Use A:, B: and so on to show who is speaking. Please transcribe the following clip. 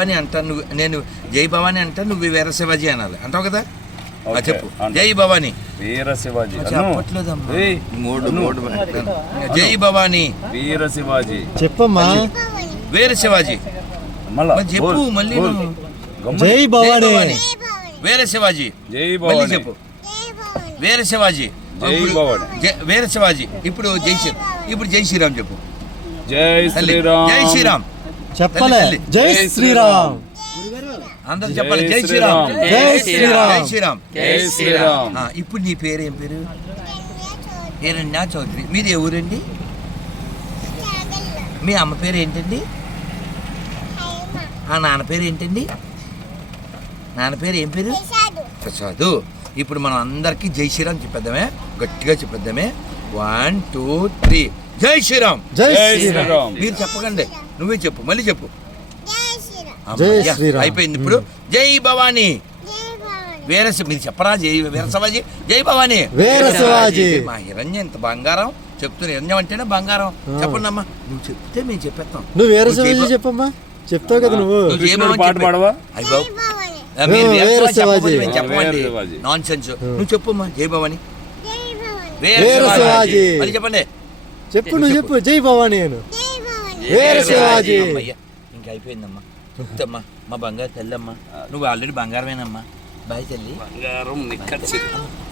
A: భవాని అంటా, నువ్వు నేను జై భవాని అంటా, నువ్వు వీర శివాజీ అనాలి. అంటావు కదా? చెప్పు. జై భవాని
B: వీర శివాజీ.
A: చెప్పట్లేదమ్మా. జై భవాని
B: వీర శివాజీ
C: చెప్పమ్మా.
A: వీర శివాజీ చెప్పు మళ్ళీ.
C: జై భవాని
A: వీర శివాజీ.
B: జై
A: మళ్ళీ
B: భవాని.
A: చెప్పు. వీర శివాజీ.
B: జై భవాని.
A: వీర శివాజీ. ఇప్పుడు జై శ్రీరామ్ చెప్పు.
B: జై శ్రీరామ్.
A: జై శ్రీరామ్
C: చెప్పలే. జై శ్రీరామ్.
A: అందరూ చెప్పాలి. జై శ్రీరామ్.
C: జై శ్రీరామ్.
A: జై శ్రీరామ్.
B: జై శ్రీరామ్.
A: ఇప్పుడు నీ పేరు ఏం పేరు? హిరణ్య చౌదరి. మీది ఏ ఊరండి? మీ అమ్మ పేరు ఏంటండి? నాన్న పేరు ఏంటండి? నాన్న పేరు ఏం పేరు? ప్రసాద్. ఇప్పుడు మనం అందరికీ జై శ్రీరామ్ చెప్పేద్దామే, గట్టిగా చెప్పేద్దామే. 1 2 3 జై శ్రీరామ్.
C: జై
B: శ్రీరామ్.
A: మీరు చెప్పకండి, నువ్వే చెప్పు, మళ్ళీ చెప్పు.
C: జై శ్రీరామ్.
A: అయిపోయింది. ఇప్పుడు జై భవాని. మీరు చెప్పరా? జై వీర శివాజీ. జై భవాని.
C: వీర శివాజీ.
A: మా హిరణ్య ఇంత బంగారం చెప్తున్నా. హిరణ్యం అంటేనే బంగారం. చెప్పండి అమ్మా. నువ్వు చెప్తే మేము చెప్పేస్తాం.
C: నువ్వు వీర శివాజీ చెప్పమ్మా. చెప్తావు కదా నువ్వు.
B: పాట పాడవా?
C: వీర శివాజీ.
A: చెప్పండి. Nonsense. నువ్వు చెప్పమ్మా. జై భవాని.
C: వీర శివాజీ.
A: మళ్ళీ చెప్పండి.
C: చెప్పు. నువ్వు చెప్పు. జై భవాని అను. వీర శివాజీ.
A: ఇంకా అయిపోయిందమ్మా. చెప్తామ్మా. మా బంగారు తల్లి అమ్మా. నువ్వు ఆల్రెడీ బంగారమేనమ్మా. బాయ్ తల్లి.
B: బంగారం నిక్కచ్చి.